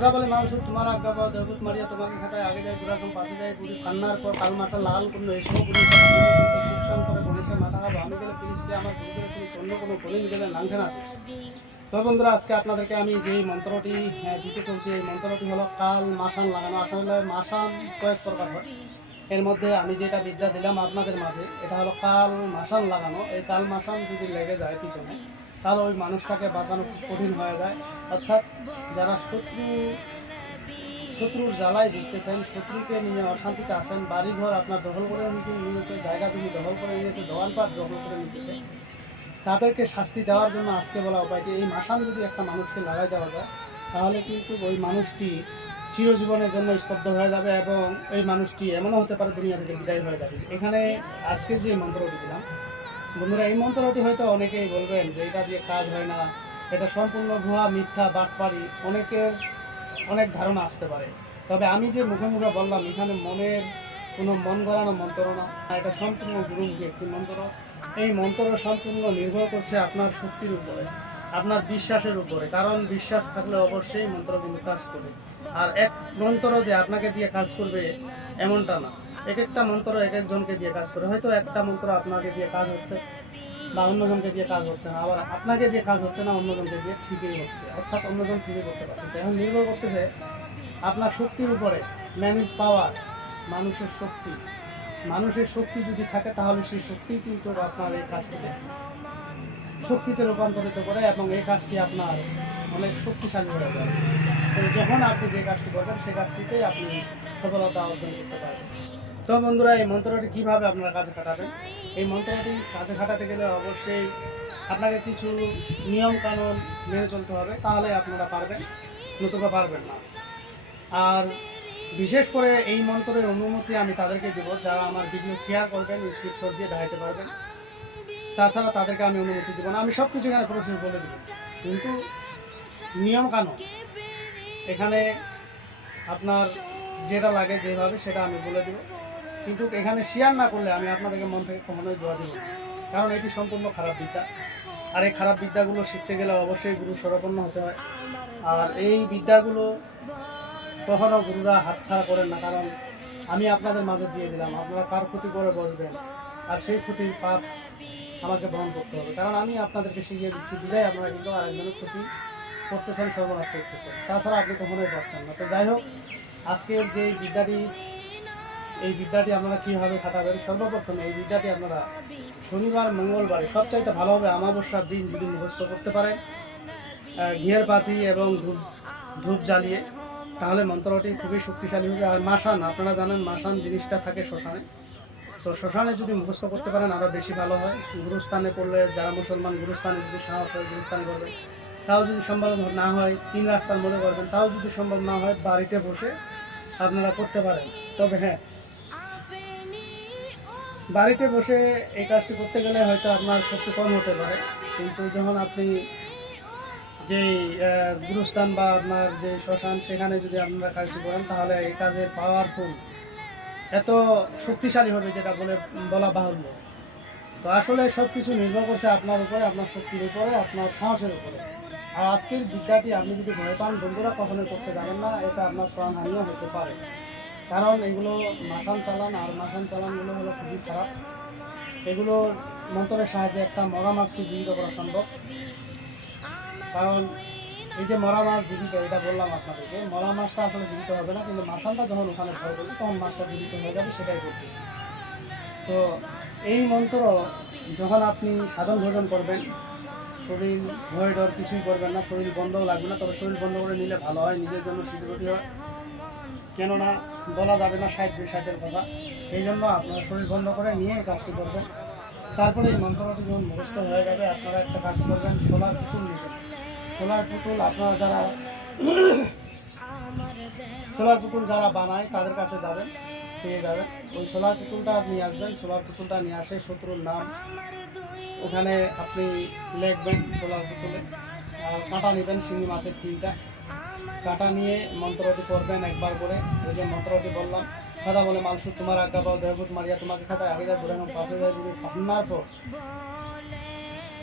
কথা বলে মানুষ তোমার আজ্ঞা পাও দেবুত মারিয়া তোমাকে খাতায় আগে যায় দুরাকম পাশে যায় বুড়ি কান্নার পর কাল মাসা লাল কোনো এসব বুড়ি করে গণেশের মাথা খাবো আমি গেলে পুলিশকে আমার গুরু গেলে তুমি অন্য কোনো গণিত গেলে নামছে না। তো বন্ধুরা আজকে আপনাদেরকে আমি যে মন্ত্রটি দিতে চলছি এই মন্ত্রটি হলো কাল মাসান লাগানো। আসলে মাসান কয়েক প্রকার হয়, এর মধ্যে আমি যেটা বিদ্যা দিলাম আপনাদের মাঝে এটা হলো কাল মাসান লাগানো। এই কাল মাসান যদি লেগে যায় পিছনে তাহলে ওই মানুষটাকে বাঁচানো খুব কঠিন হয়ে যায়। অর্থাৎ যারা শত্রুর জ্বালায় ভুগতেছেন, শত্রুকে নিয়ে অশান্তিতে আসেন, বাড়িঘর আপনার দখল করে নিয়েছে, জায়গা জমি দখল করে নিয়েছে, দোকানপাট দখল করে নিতেছে, তাদেরকে শাস্তি দেওয়ার জন্য আজকে বলা উপায়টি এই মাসান যদি একটা মানুষকে লাগাই দেওয়া যায় তাহলে কিন্তু ওই মানুষটি চিরজীবনের জন্য স্তব্ধ হয়ে যাবে এবং ওই মানুষটি এমনও হতে পারে দুনিয়া থেকে বিদায় হয়ে যাবে। এখানে আজকে যে মন্ত্রটি দিলাম বন্ধুরা, এই মন্ত্রটি হয়তো অনেকেই বলবেন যে এটা দিয়ে কাজ হয় না, এটা সম্পূর্ণ ভুয়া মিথ্যা বাটপাড়ি, অনেকের অনেক ধারণা আসতে পারে। তবে আমি যে মুখে মুখে বললাম এখানে মনের কোনো মন গড়ানো মন্ত্র না, এটা সম্পূর্ণ গুরুমুখী একটি মন্ত্র। এই মন্ত্র সম্পূর্ণ নির্ভর করছে আপনার শক্তির উপরে, আপনার বিশ্বাসের উপরে, কারণ বিশ্বাস থাকলে অবশ্যই মন্ত্র কিন্তু কাজ করবে। আর এক মন্ত্র যে আপনাকে দিয়ে কাজ করবে এমনটা না, এক একটা মন্ত্র এক একজনকে দিয়ে কাজ করে। হয়তো একটা মন্ত্র আপনাকে দিয়ে কাজ হচ্ছে বা অন্যজনকে দিয়ে কাজ হচ্ছে না, আবার আপনাকে দিয়ে কাজ হচ্ছে না অন্যজনকে দিয়ে ঠিকই হচ্ছে, অর্থাৎ অন্যজন ঠিকই করতে পারতেছে। এখন নির্ভর করতেছে আপনার শক্তির উপরে, ম্যানেজ পাওয়ার, মানুষের শক্তি। মানুষের শক্তি যদি থাকে তাহলে সেই শক্তি কিন্তু আপনার এই কাজটিকে শক্তিতে রূপান্তরিত করে এবং এই কাজটি আপনার অনেক শক্তিশালী হয়ে যায়। তো যখন আপনি যে কাজটি করবেন সেই কাজটিতেই আপনি সফলতা অর্জন করতে পারবেন। তো বন্ধুরা এই মন্ত্রটি কীভাবে আপনারা কাজে খাটাবেন, এই মন্ত্রটি কাজে খাটাতে গেলে অবশ্যই আপনাকে কিছু নিয়ম কানুন মেনে চলতে হবে, তাহলে আপনারা পারবেন, নতুবা পারবেন না। আর বিশেষ করে এই মন্ত্রের অনুমতি আমি তাদেরকে দেব যারা আমার ভিডিও শেয়ার করবেন, স্ক্রিনশট দিয়ে দেখাতে পারবেন। তাছাড়া তাদেরকে আমি অনুমতি দেবো না, আমি সব কিছু এখানে প্রসেস বলে দেবো, কিন্তু নিয়ম কানুন এখানে আপনার যেটা লাগে যেভাবে সেটা আমি বলে দেবো। কিন্তু এখানে শেয়ার না করলে আমি আপনাদেরকে মন থেকে কখনোই দোয়া দেবো, কারণ এটি সম্পূর্ণ খারাপ বিদ্যা। আর এই খারাপ বিদ্যাগুলো শিখতে গেলে অবশ্যই গুরু শরণাপন্ন হতে হয়। আর এই বিদ্যাগুলো কখনো গুরুরা হাতছাড়া করেন না, কারণ আমি আপনাদের মাঝে দিয়ে দিলাম, আপনারা কার ক্ষতি করে বসবেন আর সেই ক্ষতির পাপ আমাকে বহন করতে হবে, কারণ আমি আপনাদেরকে শিখিয়ে দিচ্ছি বিদায় আপনারা কিন্তু আরেকজনের ক্ষতি করতেছেন, সর্বনাশ করতেছেন, তাছাড়া আপনি কখনোই পারছেন না। তো যাই হোক, আজকের যে এই বিদ্যাটি আপনারা কীভাবে খাটাবেন, সর্বপ্রথম এই বিদ্যাটি আপনারা শনিবার মঙ্গলবারে সবচাইতে ভালো হবে অমাবস্যার দিন যদি মুখস্থ করতে পারেন, ঘিয়ের পাতি এবং ধূপ জ্বালিয়ে, তাহলে মন্ত্রটি খুবই শক্তিশালী হবে। আর মাসান, আপনারা জানেন মাসান জিনিসটা থাকে শ্মশানে, তো শ্মশানে যদি মুখস্থ করতে পারেন আরও বেশি ভালো হয়। গুরুস্থানে পড়লে যারা মুসলমান গুরুস্থানে যদি সাহস হয় গুরুস্থানে করবেন, তাও যদি সম্ভব না হয় 3 রাস্তার মধ্যে করবেন, তাও যদি সম্ভব না হয় বাড়িতে বসে আপনারা করতে পারেন। তবে হ্যাঁ, বাড়িতে বসে এই কাজটি করতে গেলে হয়তো আপনার শক্তি কম হতে পারে, কিন্তু যখন আপনি যেই গুরুস্থান বা আপনার যে শ্মশান সেখানে যদি আপনারা কাজটি করেন তাহলে এই কাজের পাওয়ারফুল এত শক্তিশালী হবে যেটা বলা বাহুল্য। তো আসলে সব কিছু নির্ভর করছে আপনার উপরে, আপনার শক্তির উপরে, আপনার সাহসের উপরে। আর আজকের বিদ্যাটি আপনি যদি ভয় পান বন্ধুরা কখনোই করতে যাবেন না, এটা আপনার প্রাণহানিও হতে পারে, কারণ এগুলো মাসান চালান, আর মাসান চালানগুলো হলো খুবই খারাপ। এগুলো মন্ত্রের সাহায্যে একটা মরা মাছকে জীবিত করা সম্ভব, কারণ এই যে মরা মাছ জীবিত, এটা বললাম আপনাদেরকে, মরা মাছটা আসলে জীবিত হবে না, কিন্তু মাসানটা যখন ওখানে ভয় করবে তখন মাছটা জীবিত হয়ে যাবে, সেটাই করতেছে। তো এই মন্ত্র যখন আপনি সাধন ভোজন করবেন, শরীর ভয় ডর কিছুই করবেন না, শরীর বন্ধও লাগবে না, তবে শরীর বন্ধ করে নিলে ভালো হয়, নিজের জন্য সিকিউরিটি হয়, কেননা বলা যাবে না সাইড বিষয়ের কথা। এই জন্য আপনারা শরীর বন্ধ করে নিয়ে এই কাজটি করবেন। তারপরে এই মন্ত্রটি যখন মুখস্থ হয়ে যাবে আপনারা একটা কাজ করবেন, সোলার পুতুল নেবেন। সোলার পুতুল আপনারা সোলার পুতুল যারা বানায় তাদের কাছে যাবেন, পেয়ে যাবেন। ওই সোলার পুতুলটা নিয়ে আসবেন, সোলার পুতুলটা নিয়ে আসে শত্রুর নাম ওখানে আপনি লিখবেন সোলার পুতুলে। আর কাঁটা নেবেন, শিঙি মাছের 3টা কাঁটা নিয়ে মন্ত্রটি পড়বেন একবার করে। ওই যে মন্ত্রটি বললাম, কথা বলে মানুষ তোমার আজ্ঞা পাও দেবুত মারিয়া তোমাকে খাতায় আগে যায় ঘুরে পাশে যায় যদি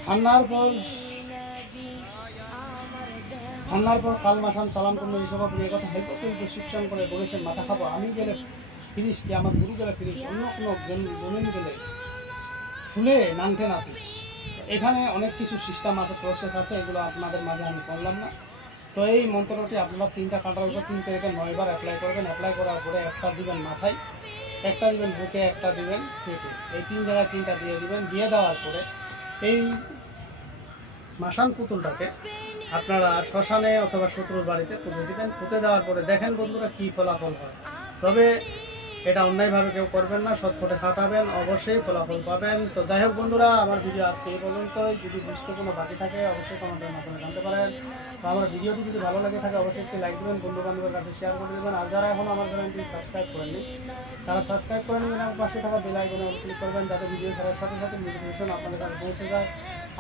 ঠান্নার পর ঠান্ডার পর কাল মাসান চালান করলো এই সব এই কথা হেল্প প্রেসক্রিপশন করে গণেশের মাথা খাবো, আমি গেলে ফিরিস কি আমার গুরু গেলে ফিরিস, অন্য কোনো জমিন গেলে ফুলে নাংটে নাতি। এখানে অনেক কিছু সিস্টেম আছে, প্রসেস আছে, এগুলো আপনাদের মাঝে আমি বললাম না। তো এই মন্ত্রটি আপনারা 3টা কাঁটার উপর 3 থেকে 9বার অ্যাপ্লাই করবেন। অ্যাপ্লাই করার পরে একটা দিবেন মাথায়, একটা দিবেন বুকে, একটা দিবেন পেটে, এই 3 জায়গায় 3টা দিয়ে দিবেন। দিয়ে দেওয়ার পরে এই মাসান পুতুলটাকে আপনারা শ্মশানে অথবা শত্রুর বাড়িতে পুঁতে দিবেন। পুঁতে দেওয়ার পরে দেখেন বন্ধুরা কী ফলাফল হয়। তবে এটা অন্যায়ভাবে কেউ করবেন না, সৎপথে খাটাবেন, অবশ্যই ফলাফল পাবেন। তো যাই হোক বন্ধুরা, আমার ভিডিও আজকে এই পর্যন্তই। যদি বুঝতে কোনো বাকি থাকে অবশ্যই কমেন্টের মাধ্যমে জানতে পারেন। তো আমার ভিডিওটি যদি ভালো লাগে থাকে অবশ্যই একটি লাইক দেবেন, বন্ধু বান্ধবের কাছে শেয়ার করে দেবেন। আর যারা এখন আমার চ্যানেলটি সাবস্ক্রাইব করেননি তারা সাবস্ক্রাইব করে নেবেন এবং পাশে থাকা বেল আইকনে ক্লিক করবেন, যাতে ভিডিও ছাড়ার সাথে সাথে নোটিফিকেশন আপনাদের কাছে পৌঁছে যায়।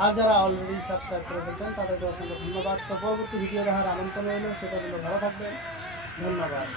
আর যারা অলরেডি সাবস্ক্রাইব করে ফেলছেন তাদেরকে অসংখ্য ধন্যবাদ। তো পরবর্তী ভিডিও দেখার আমন্ত্রণ রইল, সেটা ভালো থাকবেন। ধন্যবাদ।